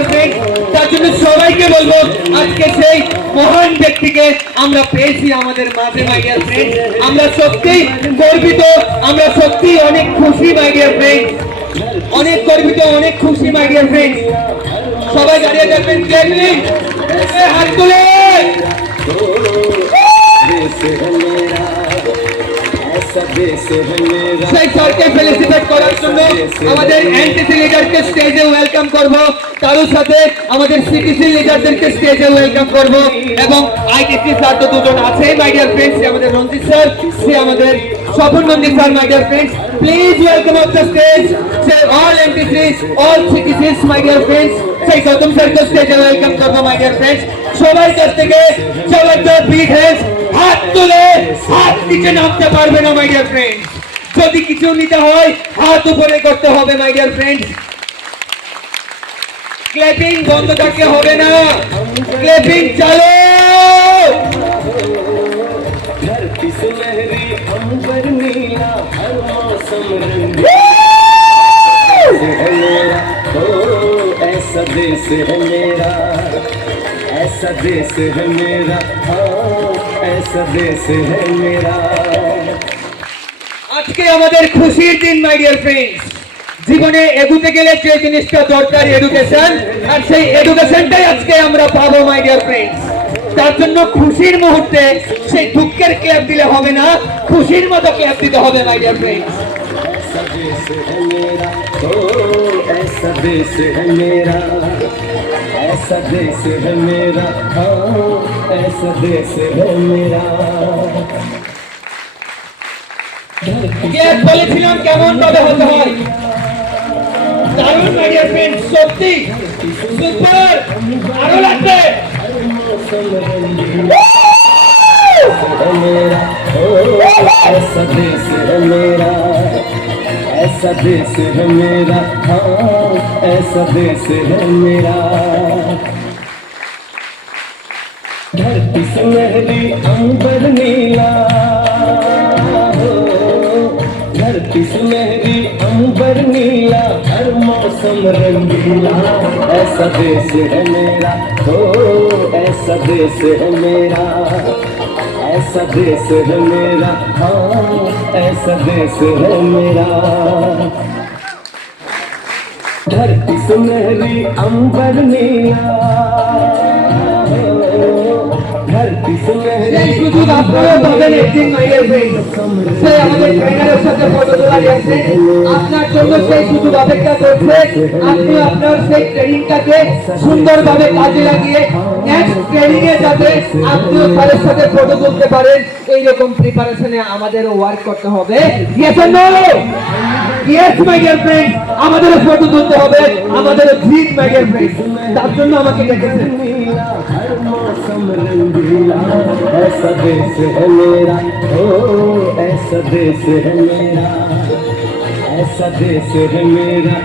Dear friend. তার জন্য সবাইকে বলবো আজকে সেই মহান ব্যক্তিকে আমরা পেয়েছি আমাদের মাঝে মাই ডিয়ার ফ্রেন্ড। আমরা সত্যিই গর্বিত, আমরা সত্যিই অনেক খুশি মাই ডিয়ার ফ্রেন্ড, অনেক গর্বিত, অনেক খুশি মাই ডিয়ার ফ্রেন্ড। সবাই দাঁড়িয়ে দেখবেন, ক্ল্যাপিং, হাত তুলে সেই স্যারকে ফেলিসিটেট করার জন্য আমাদের এনটিসি লিডারকে স্টেজে ওয়েলকাম করব, তার সাথে আমাদের সিটিসি লিডারদেরকে স্টেজে ওয়েলকাম করব এবং আইটিসি স্যার তো দুজন আছেই মাই ডিয়ার ফ্রেন্ডস, আমাদের রঞ্জিত স্যার, সে আমাদের Swapan Nandi sir my dear friends. Please welcome of the stage all NTCs, all CTCs my dear friends. সেই গৌতম স্যারকে স্টেজে ওয়েলকাম করব মাই ডিয়ার ফ্রেন্ডস। সবাই কাছ থেকে জবরদস্ত বিগ হ্যান্ডস, হাত তুলে হাত নিচে নামতে পারবে না মাই ডিয়ার ফ্রেন্ডস। যদি কিছু নিতে হয় হাত উপরে করতে হবে মাই ডিয়ার ফ্রেন্ডস। ক্ল্যাপিং বন্ধ থাকলে হবে না, ক্ল্যাপিং চালু। ऐसा देश है मेरा, ऐसा देश है मेरा, ऐसा देश है मेरा। আজকে আমাদের খুশির দিন মাই ডিয়ার ফ্রেন্ডস। জীবনে এগুতে গেলে যে জিনিসটা দরকার এডুকেশন, আর সেই এডুকেশনটাই আজকে আমরা পাবো মাই ডিয়ার ফ্রেন্ডস। তার জন্য খুশির মুহূর্তে সেই দুঃখের ক্ল্যাপ দিলে হবে না, খুশির মতো ক্ল্যাপ দিতে হবে মাই ডিয়ার ফ্রেন্ডস। ऐसा देश है मेरा, ऐसा देश है मेरा, ऐसा देश है मेरा, ऐसा देश है मेरा। ক্ল্যাপ বলেছিলাম কেমন ভাবে হতে হয়, দারুণ মাই ডিয়ার ফ্রেন্ডস, সত্যি সুপার, আরো লাগবে। ऐसा देश है मेरा, ऐसा देश है मेरा, ऐसा देश है मेरा। धरती सुनहरी अंबर नीला, धरती सुनहरी अंबर नीला, हर मौसम रंगीला। ऐसा देश है मेरा, ऐसा देश है मेरा, ऐसा देश है मेरा, ऐसा देश है मेरा। धरती सुनहरी अंबर नीला, धरती सुनहरी শুধু আপনারা পাবেন একদিন মাই ডিয়ার ফ্রেন্ডস। সেই আমাদের ট্রেনারের সাথে ফটো তোলা যাচ্ছে, আপনার জন্য সেই শুধু অপেক্ষা করছে। আপনি আপনার সেই ট্রেনিংটাকে সুন্দরভাবে কাজে লাগিয়ে নেক্সট ট্রেনিং এ যাতে আপনিও তাদের সাথে ফটো তুলতে পারেন, এইরকম প্রিপারেশনে আমাদেরও ওয়ার্ক করতে হবে। Yes or no? Yes my dear friends, আমাদেরও ফটো তুলতে হবে, আমাদেরও জিত মাই ডিয়ার ফ্রেন্ডস। তার জন্য আমাকে ডেকেছেন। हर मौसम रंगीला। ऐसा देश है मेरा, ऐसा देश है मेरा, ऐसा देश है मेरा।